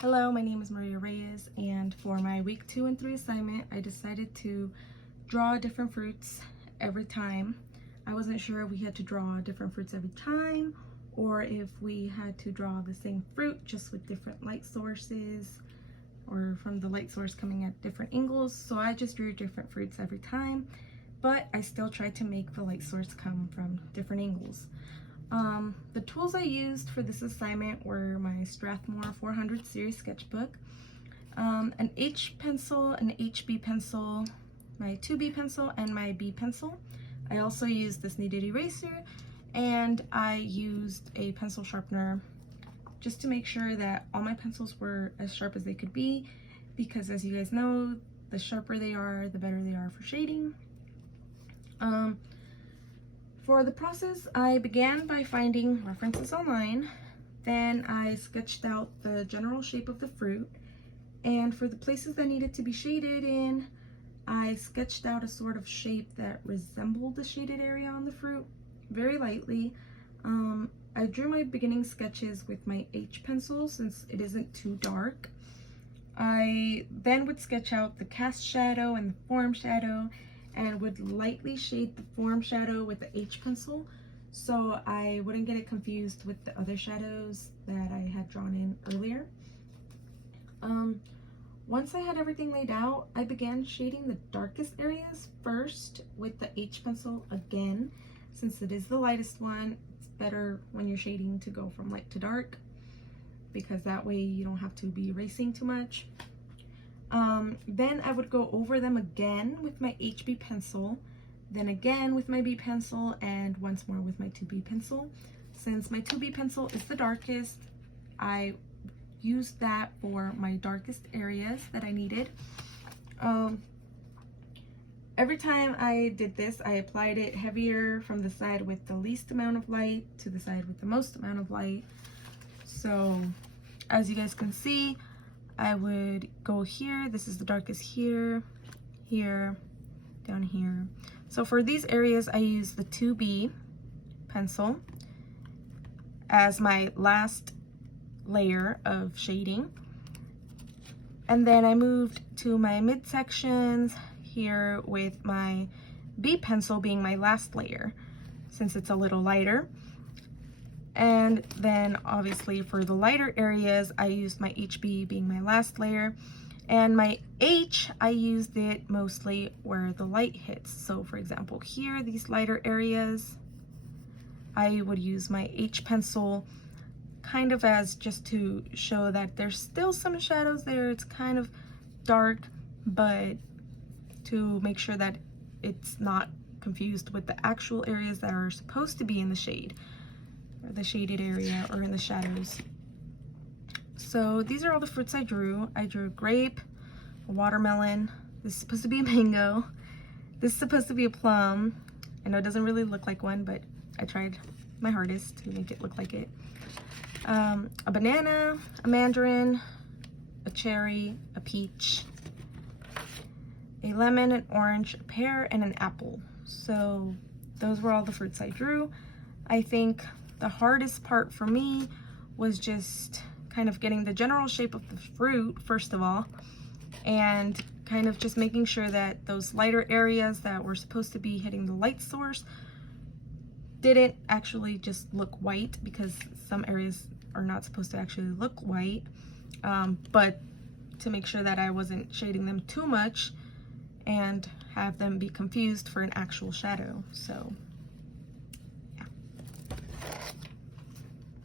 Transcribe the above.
Hello, my name is Maria Reyes, and for my week 2 and 3 assignment, I decided to draw different fruits every time. I wasn't sure if we had to draw different fruits every time or if we had to draw the same fruit just with different light sources or from the light source coming at different angles. So I just drew different fruits every time, but I still tried to make the light source come from different angles. The tools I used for this assignment were my Strathmore 400 series sketchbook, an H pencil, an HB pencil, my 2B pencil, and my B pencil. I also used this kneaded eraser, and I used a pencil sharpener just to make sure that all my pencils were as sharp as they could be, because as you guys know, the sharper they are, the better they are for shading. For the process, I began by finding references online. Then I sketched out the general shape of the fruit, and for the places that needed to be shaded in, I sketched out a sort of shape that resembled the shaded area on the fruit, very lightly. I drew my beginning sketches with my H pencil since it isn't too dark. I then would sketch out the cast shadow and the form shadow, and would lightly shade the form shadow with the H pencil so I wouldn't get it confused with the other shadows that I had drawn in earlier. Once I had everything laid out, I began shading the darkest areas first with the H pencil again. Since it is the lightest one, it's better when you're shading to go from light to dark, because that way you don't have to be erasing too much. Then I would go over them again with my HB pencil, then again with my B pencil, and once more with my 2B pencil. Since my 2B pencil is the darkest, I used that for my darkest areas that I needed. Every time I did this, I applied it heavier from the side with the least amount of light to the side with the most amount of light. So as you guys can see, I would go here, this is the darkest here, here, down here. So for these areas, I use the 2B pencil as my last layer of shading. And then I moved to my midsections here with my B pencil being my last layer, since it's a little lighter. And then obviously for the lighter areas, I used my HB being my last layer, and my H, I used it mostly where the light hits. So for example, here, these lighter areas, I would use my H pencil kind of as just to show that there's still some shadows there. It's kind of dark, but to make sure that it's not confused with the actual areas that are supposed to be in the shade, or the shaded area, or in the shadows. So these are all the fruits I drew. I drew a grape, a watermelon, this is supposed to be a mango, this is supposed to be a plum. I know it doesn't really look like one, but I tried my hardest to make it look like it. A banana, a mandarin, a cherry, a peach, a lemon, an orange, a pear, and an apple. So those were all the fruits I drew. I think the hardest part for me was just kind of getting the general shape of the fruit, first of all, and kind of just making sure that those lighter areas that were supposed to be hitting the light source didn't actually just look white, because some areas are not supposed to actually look white, but to make sure that I wasn't shading them too much and have them be confused for an actual shadow. So